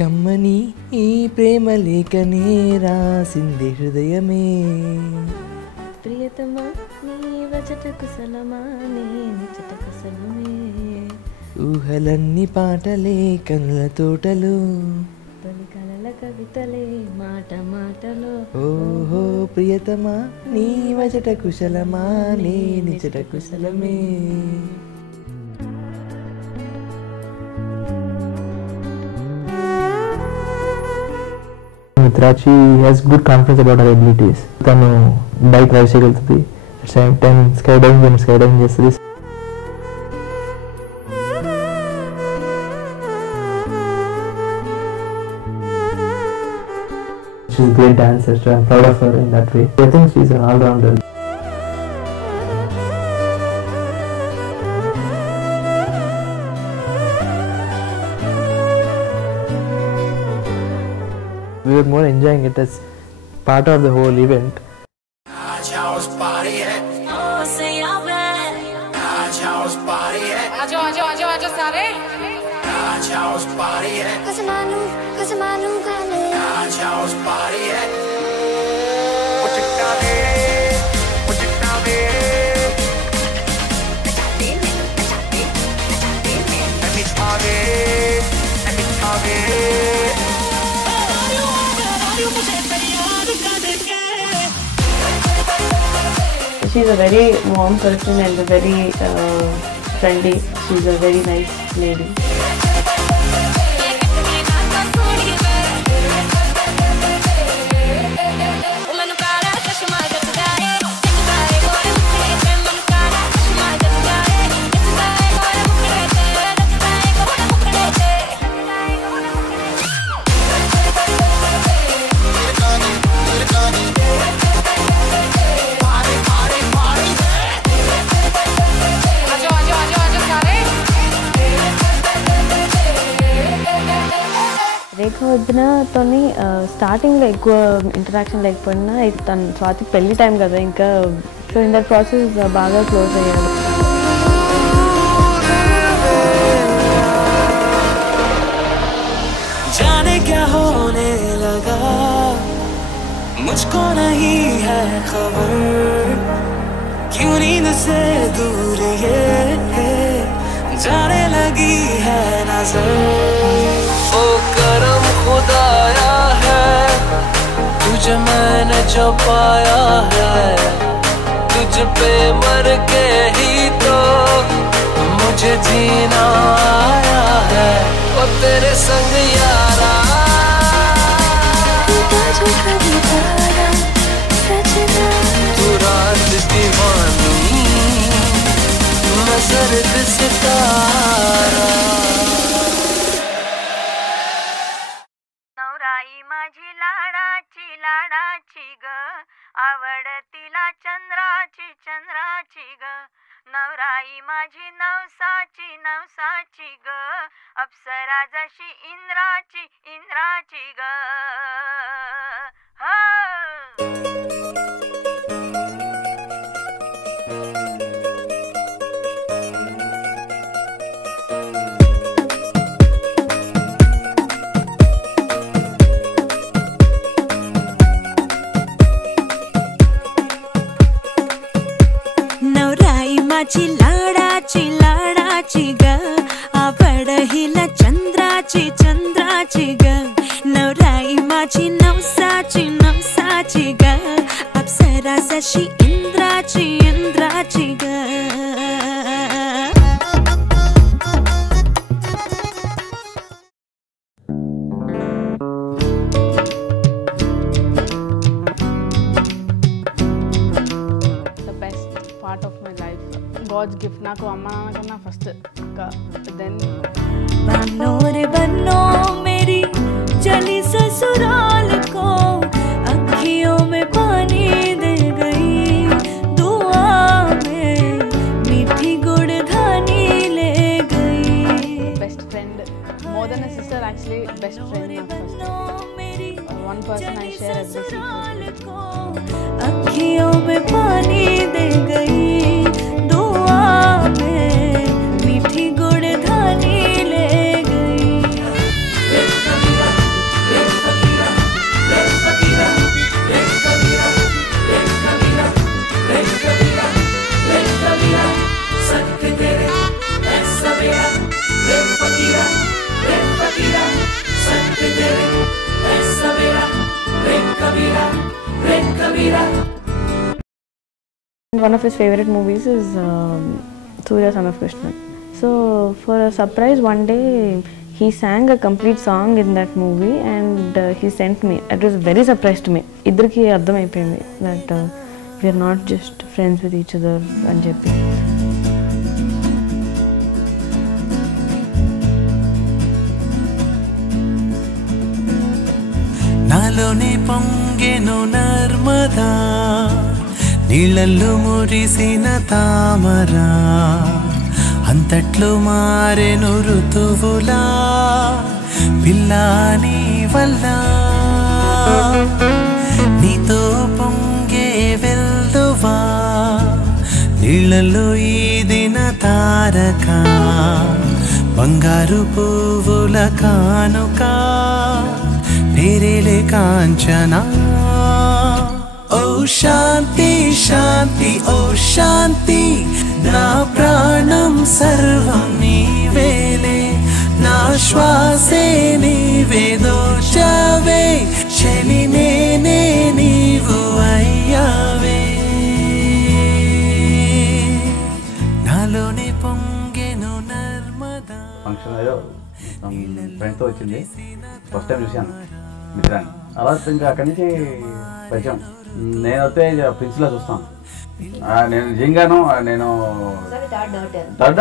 కమ్మని ఈ ప్రేమ లేఖనే రాసింది హృదయమే ప్రియతమా నీ వచట కుశలమా నీ నిచట కుశలమే ఊహలన్నీ పాటలే కనుల తోటలు తొలి కలల కవితలే మాట మాటలో ఓహో ప్రియతమా నీ వచట కుశలమా నీ నిచట కుశలమే Mitrachi has good confidence about her abilities. తను బైక్ డ్రైవ్ చేయగలుగుతుంది, సేమ్ టైం స్కైడైవింగ్ చేస్తుంది. She's a great dancer, so I'm proud of her in that way. I think she's an all-rounder. We were more enjoying it as part of the whole event. She's a very warm person and a very friendly. She's a very nice lady. రేఖ వదినతోని స్టార్టింగ్లో ఎక్కువ interaction లేకపోయినా తను స్వాతి పెళ్లి time కదా ఇంకా so in that process బాగా close అయ్యారు. जाने क्या होने लगा मुझको नहीं है खबर क्यों नींद से दूर ये जाने लगी है नजर ओ करम खुदाया है तुझे मैंने जो पाया है तुझ पे मर के ही तो मुझे जीना आया है ओ तेरे संग यारा तू रात दीवानी मैं सर्द सितारा नवराई माझी लाडाची लाडाची ग आवडतीला चंद्राची चंद्राची ग नवराई माझी नवसाची नवसाची ग अप्सरा जशी इंद्राची इंद्राची ग नवराई माझी लाडाची लाडाची ग आवडहिला चंद्राची चंद्राची ग नवराई माझी नवसाची नवसाची ग अप्सरा जशी इंद्राची इंद्राची ग part of my life god's gift నాకు అమ్మ నాన్న కన్నా ఫస్ట్ దెన్ बनो रे बनो मेरी चली ससुराल को अखियों में पानी दे गई दुआ में मीठी गुड़ धानी ले गई best friend more than a sister actually best friend one person I share everything अखियों में पानी दे गई दुआ में मीठी गुड़ धानी ले गई One of his favorite movies is Surya Son of Krishna. So for a surprise, one day he sang a complete song in that movie and he sent me. It was very surprised to me. Iddarki ardham ayipindi that we are not just friends with each other అని చెప్పి. నాలోని పొంగెను నర్మదా నీళ్ళల్లో మురిసిన తామరా అంతట్లు మారెను ఋతువులా పిల్లాని వల్ల నీతో పొంగే వెల్దువా నీళ్ళల్లో ఈదిన తారక బంగారు పువ్వుల కానుక పేరేలే కాంచనా ఓ శాంతి శాంతి ఓ శాంతి నా ప్రాణం సర్వం నీవేలే నా శ్వాసే నీవే దోచావే చలి నేనే నీవు అయ్యావే నాలోని పొంగెను నర్మదా. ఫంక్షన్ ఏదో ఫ్రెండ్తో వచ్చింది, ఫస్ట్ టైం చూశాను మిత్రాన్ని. అలా ఇంకా అక్కడి నుంచి పరిచయం. నేను వస్తే ప్రిన్స్లా చూస్తాను. నేను నిజంగాను నేను థర్డ్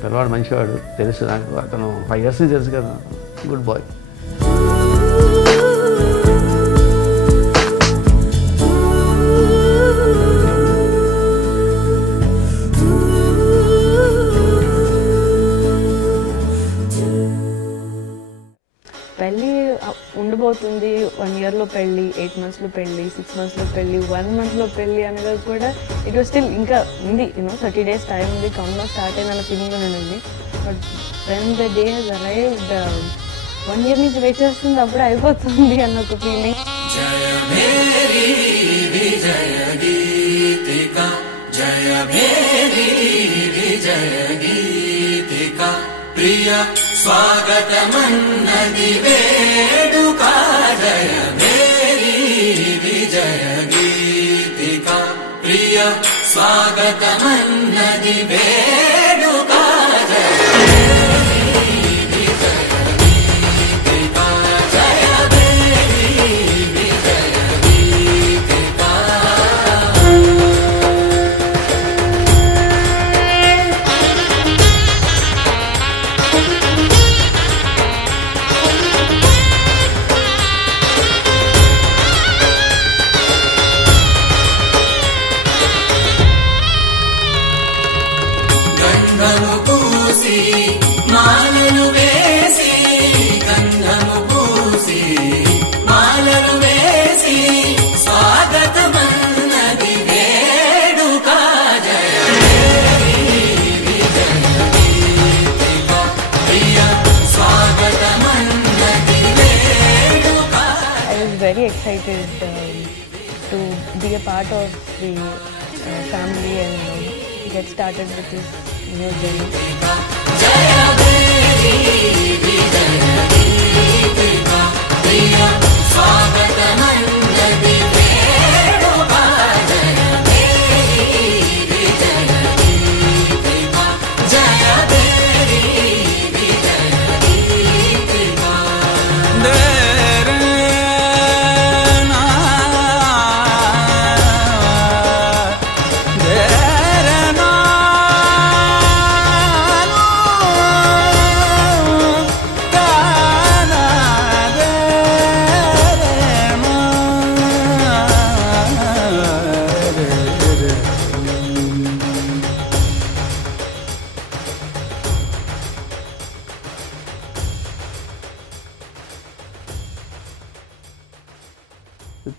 పిల్లవాడు మంచివాడు తెలుసు నాకు. అతను 5 years తెలుసు కదా, గుడ్ బాయ్. పెళ్ళి ఉండబోతుంది, 1 yearలో పెళ్ళి, 8 monthsలో పెళ్ళి, 6 monthsలో పెళ్ళి, 1 monthలో పెళ్ళి అనగా కూడా ఇట్ వాస్ స్టిల్ ఇంకా ఉంది, 30 days టైం ఉంది, కౌంట్ స్టార్ట్ అయింది అన్న ఫీలింగ్లో నేను ఉంది. But when the day has arrived 1 year నుంచి వెయిట్ చేస్తుంది, అప్పుడే అయిపోతుంది అన్న ఒక ఫీలింగ్. జయ మేరీ విజయ గీతిక జయ మేరీ విజయ గీతిక ప్రియ స్వాగతమన్నది వేడుక జయ మేరీ విజయ గీతిక ప్రియ స్వాగతమన్నది వేడుక జయ very excited to be a part of the family and get started with this new journey.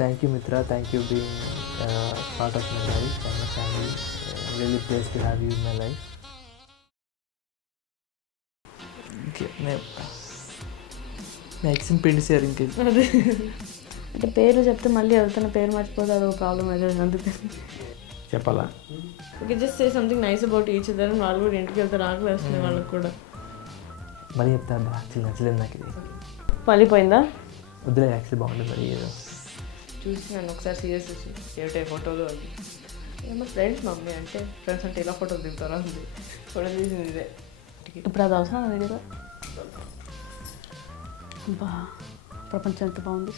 Thank you, Mitra. Thank you being part of my life and my family. I'm really blessed to have you in my life. Maximum పిండి sir ఇంకే అంటే పేరు చెప్తే మళ్ళీ వెళ్తున్న పేరు మర్చిపోతే అదొక ప్రాబ్లం అవుతుంది, అందుకే చెప్పాలా? Okay, just say something nice about each other. వాళ్ళు కూడా ఇంటికి వెళ్తే రాకలు వస్తుంది వాళ్ళకి కూడా. మళ్ళీ చెప్తా యాక్చువల్లీ నచ్చలేదు నాకు ఇది. మళ్ళీ పోయిందా? వద్దులే యాక్చువల్లీ బాగుంటుంది మరి ఏదో. చూసి నన్ను ఒకసారి సీరియస్ ఏమిటే ఫోటోలు అది ఏమో ఫ్రెండ్స్ మమ్మీ అంటే ఫ్రెండ్స్ అంటే ఇలా ఫోటోలు దిగుతారా ఉంది ఫోటో తీసింది ఇదే. ఇప్పుడు అది అవసరం వీడియోలో. ప్రపంచం ఎంత బాగుంది.